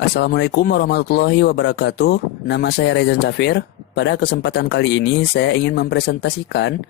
Assalamualaikum warahmatullahi wabarakatuh. Nama saya Rezan Safir. Pada kesempatan kali ini saya ingin mempresentasikan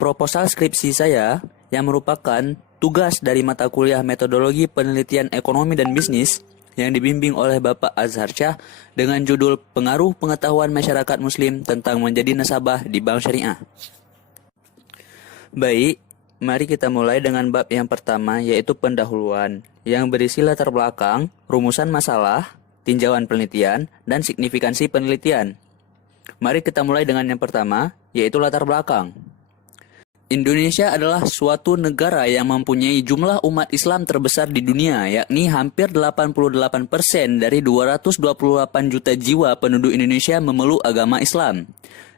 proposal skripsi saya yang merupakan tugas dari mata kuliah Metodologi Penelitian Ekonomi dan Bisnis yang dibimbing oleh Bapak Azhar Syah dengan judul Pengaruh Pengetahuan Masyarakat Muslim tentang Menjadi Nasabah di Bank Syariah. Baik, mari kita mulai dengan bab yang pertama, yaitu pendahuluan, yang berisi latar belakang, rumusan masalah, tinjauan penelitian, dan signifikansi penelitian. Mari kita mulai dengan yang pertama, yaitu latar belakang. Indonesia adalah suatu negara yang mempunyai jumlah umat Islam terbesar di dunia, yakni hampir 88% dari 228 juta jiwa penduduk Indonesia memeluk agama Islam.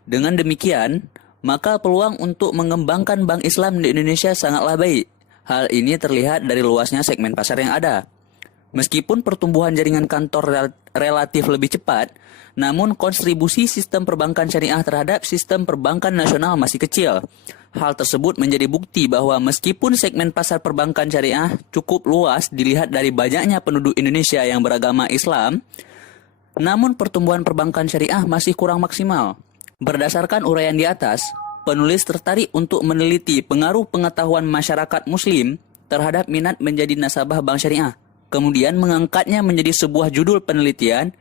Dengan demikian, maka peluang untuk mengembangkan bank Islam di Indonesia sangatlah baik. Hal ini terlihat dari luasnya segmen pasar yang ada. Meskipun pertumbuhan jaringan kantor relatif lebih cepat, namun kontribusi sistem perbankan syariah terhadap sistem perbankan nasional masih kecil. Hal tersebut menjadi bukti bahwa meskipun segmen pasar perbankan syariah cukup luas dilihat dari banyaknya penduduk Indonesia yang beragama Islam, namun pertumbuhan perbankan syariah masih kurang maksimal. Berdasarkan uraian di atas, penulis tertarik untuk meneliti pengaruh pengetahuan masyarakat Muslim terhadap minat menjadi nasabah bank syariah. Kemudian mengangkatnya menjadi sebuah judul penelitian,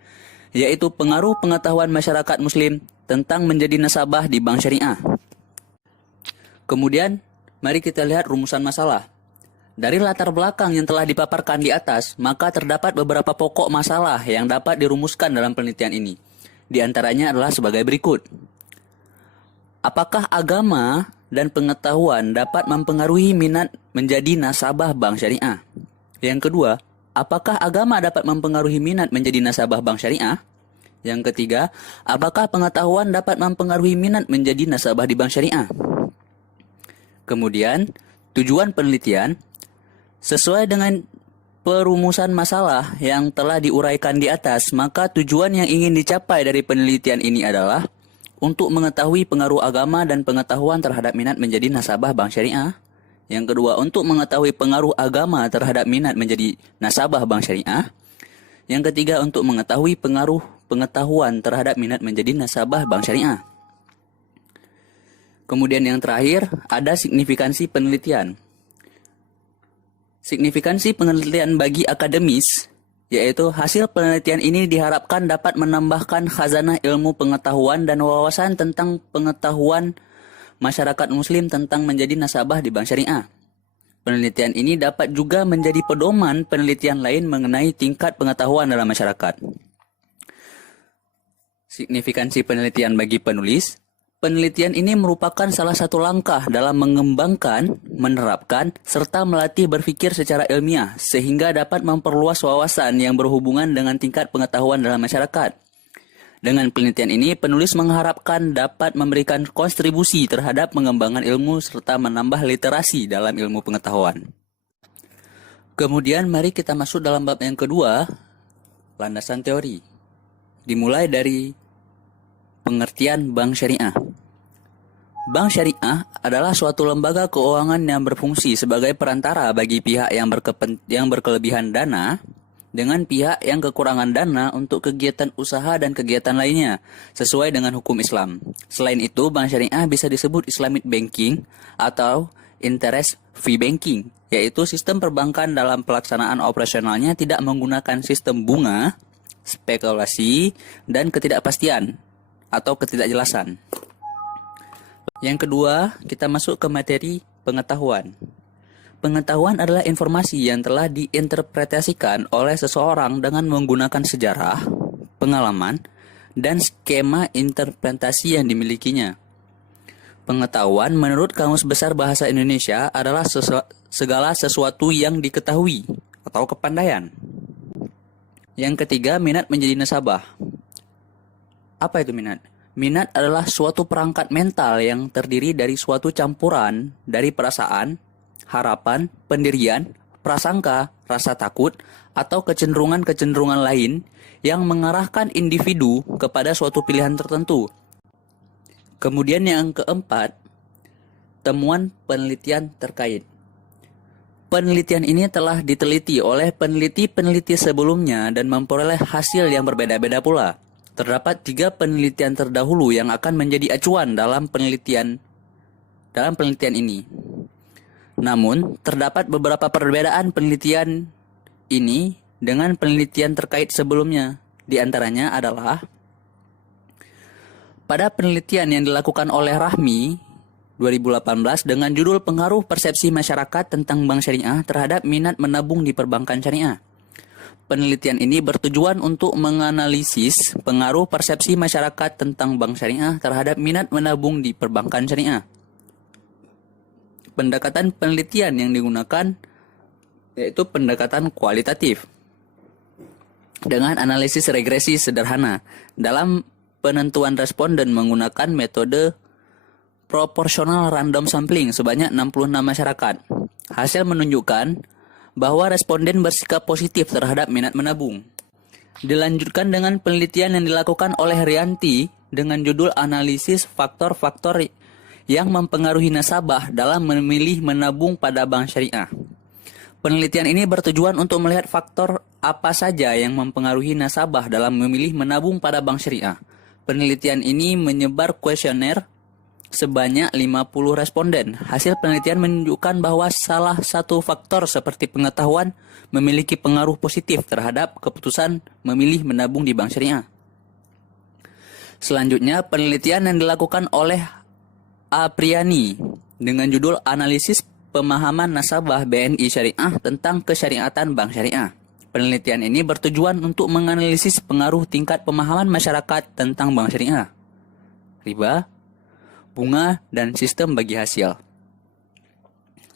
yaitu pengaruh pengetahuan masyarakat Muslim tentang menjadi nasabah di bank syariah. Kemudian, mari kita lihat rumusan masalah. Dari latar belakang yang telah dipaparkan di atas, maka terdapat beberapa pokok masalah yang dapat dirumuskan dalam penelitian ini. Di antaranya adalah sebagai berikut. Apakah agama dan pengetahuan dapat mempengaruhi minat menjadi nasabah bank syariah? Yang kedua, apakah agama dapat mempengaruhi minat menjadi nasabah bank syariah? Yang ketiga, apakah pengetahuan dapat mempengaruhi minat menjadi nasabah di bank syariah? Kemudian, tujuan penelitian sesuai dengan perumusan masalah yang telah diuraikan di atas, maka tujuan yang ingin dicapai dari penelitian ini adalah untuk mengetahui pengaruh agama dan pengetahuan terhadap minat menjadi nasabah bank syariah. Yang kedua, untuk mengetahui pengaruh agama terhadap minat menjadi nasabah bank syariah. Yang ketiga, untuk mengetahui pengaruh pengetahuan terhadap minat menjadi nasabah bank syariah. Kemudian yang terakhir, ada signifikansi penelitian. Signifikansi penelitian bagi akademis, yaitu hasil penelitian ini diharapkan dapat menambahkan khazanah ilmu pengetahuan dan wawasan tentang pengetahuan masyarakat Muslim tentang menjadi nasabah di bank syariah. Penelitian ini dapat juga menjadi pedoman penelitian lain mengenai tingkat pengetahuan dalam masyarakat. Signifikansi penelitian bagi penulis. Penelitian ini merupakan salah satu langkah dalam mengembangkan, menerapkan, serta melatih berpikir secara ilmiah sehingga dapat memperluas wawasan yang berhubungan dengan tingkat pengetahuan dalam masyarakat. Dengan penelitian ini, penulis mengharapkan dapat memberikan kontribusi terhadap pengembangan ilmu serta menambah literasi dalam ilmu pengetahuan. Kemudian mari kita masuk dalam bab yang kedua, landasan teori. Dimulai dari pengertian bank syariah. Bank syariah adalah suatu lembaga keuangan yang berfungsi sebagai perantara bagi pihak yang berkelebihan dana dengan pihak yang kekurangan dana untuk kegiatan usaha dan kegiatan lainnya sesuai dengan hukum Islam. Selain itu, bank syariah bisa disebut Islamic banking atau interest free banking, yaitu sistem perbankan dalam pelaksanaan operasionalnya tidak menggunakan sistem bunga, spekulasi, dan ketidakpastian atau ketidakjelasan. Yang kedua, kita masuk ke materi pengetahuan. Pengetahuan adalah informasi yang telah diinterpretasikan oleh seseorang dengan menggunakan sejarah, pengalaman, dan skema interpretasi yang dimilikinya. Pengetahuan menurut Kamus Besar Bahasa Indonesia adalah segala sesuatu yang diketahui atau kepandaian. Yang ketiga, minat menjadi nasabah. Apa itu minat? Minat adalah suatu perangkat mental yang terdiri dari suatu campuran dari perasaan, harapan, pendirian, prasangka, rasa takut, atau kecenderungan-kecenderungan lain yang mengarahkan individu kepada suatu pilihan tertentu. Kemudian yang keempat, temuan penelitian terkait. Penelitian ini telah diteliti oleh peneliti-peneliti sebelumnya dan memperoleh hasil yang berbeda-beda pula. Terdapat 3 penelitian terdahulu yang akan menjadi acuan dalam penelitian ini. Namun, terdapat beberapa perbedaan penelitian ini dengan penelitian terkait sebelumnya. Di antaranya adalah pada penelitian yang dilakukan oleh Rahmi 2018 dengan judul Pengaruh Persepsi Masyarakat tentang Bank Syariah terhadap Minat Menabung di Perbankan Syariah. Penelitian ini bertujuan untuk menganalisis pengaruh persepsi masyarakat tentang bank syariah terhadap minat menabung di perbankan syariah. Pendekatan penelitian yang digunakan yaitu pendekatan kualitatif dengan analisis regresi sederhana dalam penentuan responden menggunakan metode proporsional random sampling sebanyak 66 masyarakat. Hasil menunjukkan bahwa responden bersikap positif terhadap minat menabung. Dilanjutkan dengan penelitian yang dilakukan oleh Rianti dengan judul analisis faktor-faktor yang mempengaruhi nasabah dalam memilih menabung pada bank syariah. Penelitian ini bertujuan untuk melihat faktor apa saja yang mempengaruhi nasabah dalam memilih menabung pada bank syariah. Penelitian ini menyebar kuesioner sebanyak 50 responden. Hasil penelitian menunjukkan bahwa salah satu faktor seperti pengetahuan memiliki pengaruh positif terhadap keputusan memilih menabung di bank syariah. Selanjutnya, penelitian yang dilakukan oleh Apriani dengan judul Analisis Pemahaman Nasabah BNI Syariah tentang Kesyariatan Bank Syariah. Penelitian ini bertujuan untuk menganalisis pengaruh tingkat pemahaman masyarakat tentang bank syariah, riba, bunga, dan sistem bagi hasil.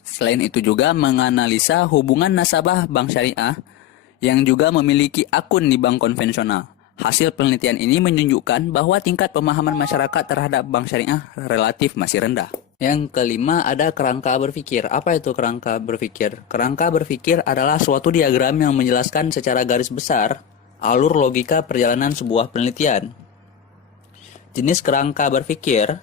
Selain itu juga menganalisa hubungan nasabah bank syariah yang juga memiliki akun di bank konvensional. Hasil penelitian ini menunjukkan bahwa tingkat pemahaman masyarakat terhadap bank syariah relatif masih rendah. Yang kelima ada kerangka berpikir. Apa itu kerangka berpikir? Kerangka berpikir adalah suatu diagram yang menjelaskan secara garis besar alur logika perjalanan sebuah penelitian. Jenis kerangka berpikir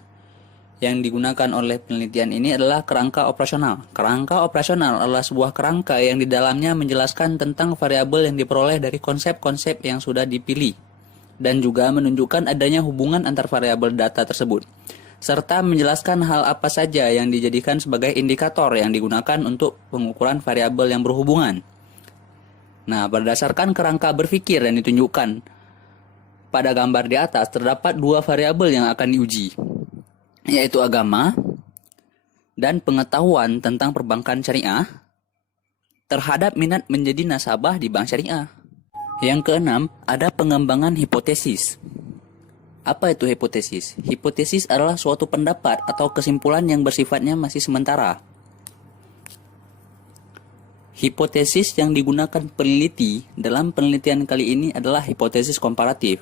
yang digunakan oleh penelitian ini adalah kerangka operasional. Kerangka operasional adalah sebuah kerangka yang di dalamnya menjelaskan tentang variabel yang diperoleh dari konsep-konsep yang sudah dipilih dan juga menunjukkan adanya hubungan antar variabel data tersebut, serta menjelaskan hal apa saja yang dijadikan sebagai indikator yang digunakan untuk pengukuran variabel yang berhubungan. Nah, berdasarkan kerangka berpikir yang ditunjukkan pada gambar di atas, terdapat 2 variabel yang akan diuji, yaitu agama dan pengetahuan tentang perbankan syariah terhadap minat menjadi nasabah di bank syariah. Yang keenam, ada pengembangan hipotesis. Apa itu hipotesis? Hipotesis adalah suatu pendapat atau kesimpulan yang bersifatnya masih sementara. Hipotesis yang digunakan peneliti dalam penelitian kali ini adalah hipotesis komparatif.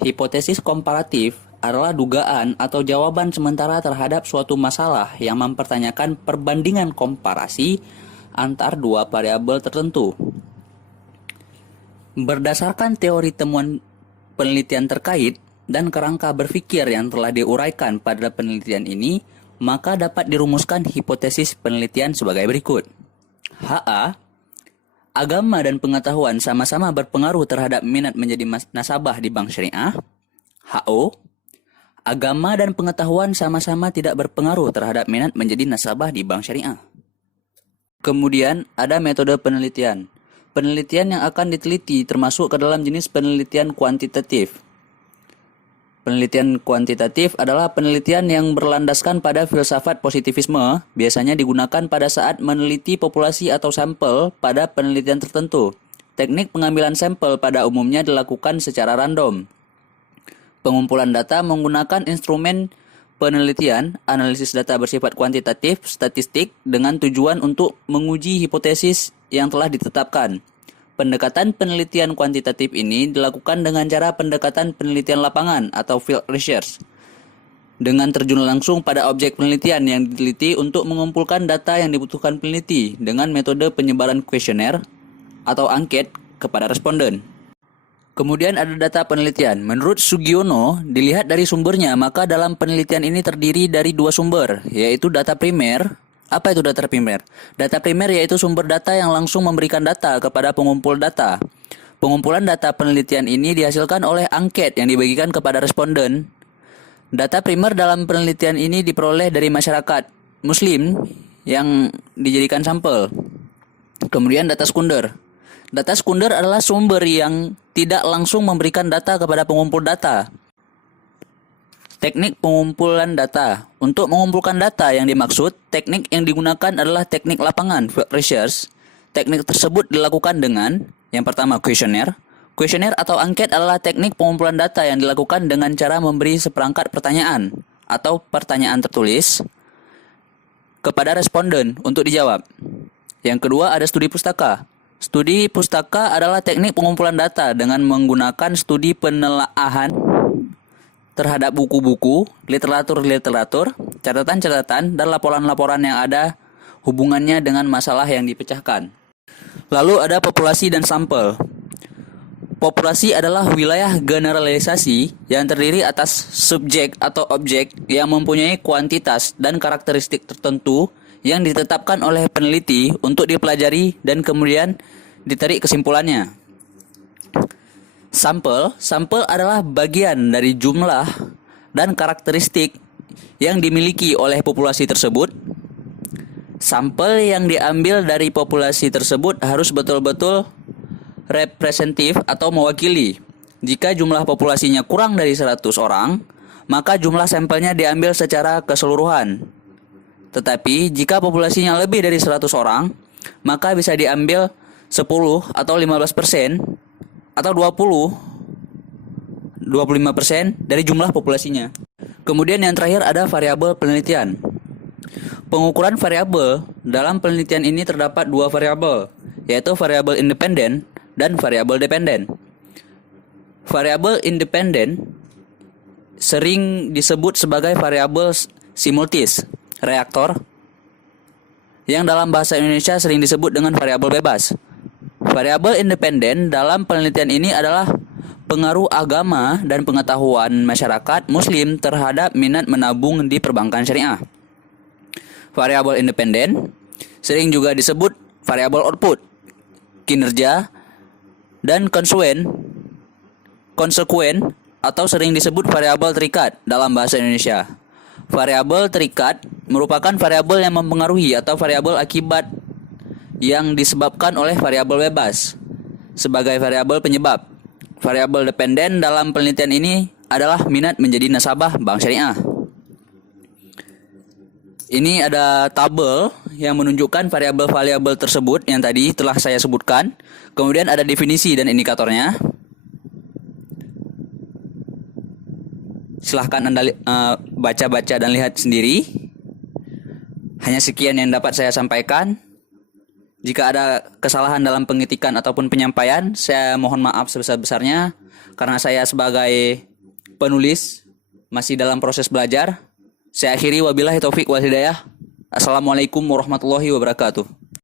Hipotesis komparatif adalah dugaan atau jawaban sementara terhadap suatu masalah yang mempertanyakan perbandingan komparasi antar 2 variabel tertentu. Berdasarkan teori temuan penelitian terkait dan kerangka berpikir yang telah diuraikan pada penelitian ini, maka dapat dirumuskan hipotesis penelitian sebagai berikut. HA, agama dan pengetahuan sama-sama berpengaruh terhadap minat menjadi nasabah di bank syariah. HO, agama dan pengetahuan sama-sama tidak berpengaruh terhadap minat menjadi nasabah di bank syariah. Kemudian ada metode penelitian. Penelitian yang akan diteliti termasuk ke dalam jenis penelitian kuantitatif. Penelitian kuantitatif adalah penelitian yang berlandaskan pada filsafat positivisme, biasanya digunakan pada saat meneliti populasi atau sampel pada penelitian tertentu. Teknik pengambilan sampel pada umumnya dilakukan secara random. Pengumpulan data menggunakan instrumen penelitian, analisis data bersifat kuantitatif, statistik, dengan tujuan untuk menguji hipotesis yang telah ditetapkan. Pendekatan penelitian kuantitatif ini dilakukan dengan cara pendekatan penelitian lapangan atau field research, dengan terjun langsung pada objek penelitian yang diteliti untuk mengumpulkan data yang dibutuhkan peneliti dengan metode penyebaran kuesioner atau angket kepada responden. Kemudian ada data penelitian. Menurut Sugiono, dilihat dari sumbernya, maka dalam penelitian ini terdiri dari 2 sumber, yaitu data primer Apa itu data primer? Data primer yaitu sumber data yang langsung memberikan data kepada pengumpul data. Pengumpulan data penelitian ini dihasilkan oleh angket yang dibagikan kepada responden. Data primer dalam penelitian ini diperoleh dari masyarakat Muslim yang dijadikan sampel. Kemudian data sekunder. Data sekunder adalah sumber yang tidak langsung memberikan data kepada pengumpul data. Teknik pengumpulan data. Untuk mengumpulkan data yang dimaksud, teknik yang digunakan adalah teknik lapangan, field research. Teknik tersebut dilakukan dengan, yang pertama, kuesioner. Kuesioner atau angket adalah teknik pengumpulan data yang dilakukan dengan cara memberi seperangkat pertanyaan atau pertanyaan tertulis kepada responden untuk dijawab. Yang kedua ada studi pustaka. Studi pustaka adalah teknik pengumpulan data dengan menggunakan studi penelaahan terhadap buku-buku, literatur-literatur, catatan-catatan, dan laporan-laporan yang ada hubungannya dengan masalah yang dipecahkan. Lalu ada populasi dan sampel. Populasi adalah wilayah generalisasi yang terdiri atas subjek atau objek yang mempunyai kuantitas dan karakteristik tertentu yang ditetapkan oleh peneliti untuk dipelajari dan kemudian ditarik kesimpulannya. Sampel adalah bagian dari jumlah dan karakteristik yang dimiliki oleh populasi tersebut. Sampel yang diambil dari populasi tersebut harus betul-betul representatif atau mewakili. Jika jumlah populasinya kurang dari 100 orang, maka jumlah sampelnya diambil secara keseluruhan. Tetapi jika populasinya lebih dari 100 orang, maka bisa diambil 10 atau 15% atau 25% dari jumlah populasinya. Kemudian yang terakhir ada variabel penelitian. Pengukuran variabel dalam penelitian ini terdapat dua variabel, yaitu variabel independen dan variabel dependen. Variabel independen sering disebut sebagai variabel simultis, reaktor, yang dalam bahasa Indonesia sering disebut dengan variabel bebas. Variabel independen dalam penelitian ini adalah pengaruh agama dan pengetahuan masyarakat Muslim terhadap minat menabung di perbankan syariah. Variabel independen sering juga disebut variabel output, kinerja, dan konsekuen atau sering disebut variabel terikat dalam bahasa Indonesia. Variabel terikat merupakan variabel yang mempengaruhi atau variabel akibat yang disebabkan oleh variabel bebas sebagai variabel penyebab. Variabel dependen dalam penelitian ini adalah minat menjadi nasabah bank syariah. Ini ada tabel yang menunjukkan variabel-variabel tersebut yang tadi telah saya sebutkan. Kemudian ada definisi dan indikatornya. Silahkan Anda baca-baca dan lihat sendiri. Hanya sekian yang dapat saya sampaikan. Jika ada kesalahan dalam pengetikan ataupun penyampaian, saya mohon maaf sebesar-besarnya karena saya sebagai penulis masih dalam proses belajar. Saya akhiri, wabillahi taufik wal hidayah. Assalamualaikum warahmatullahi wabarakatuh.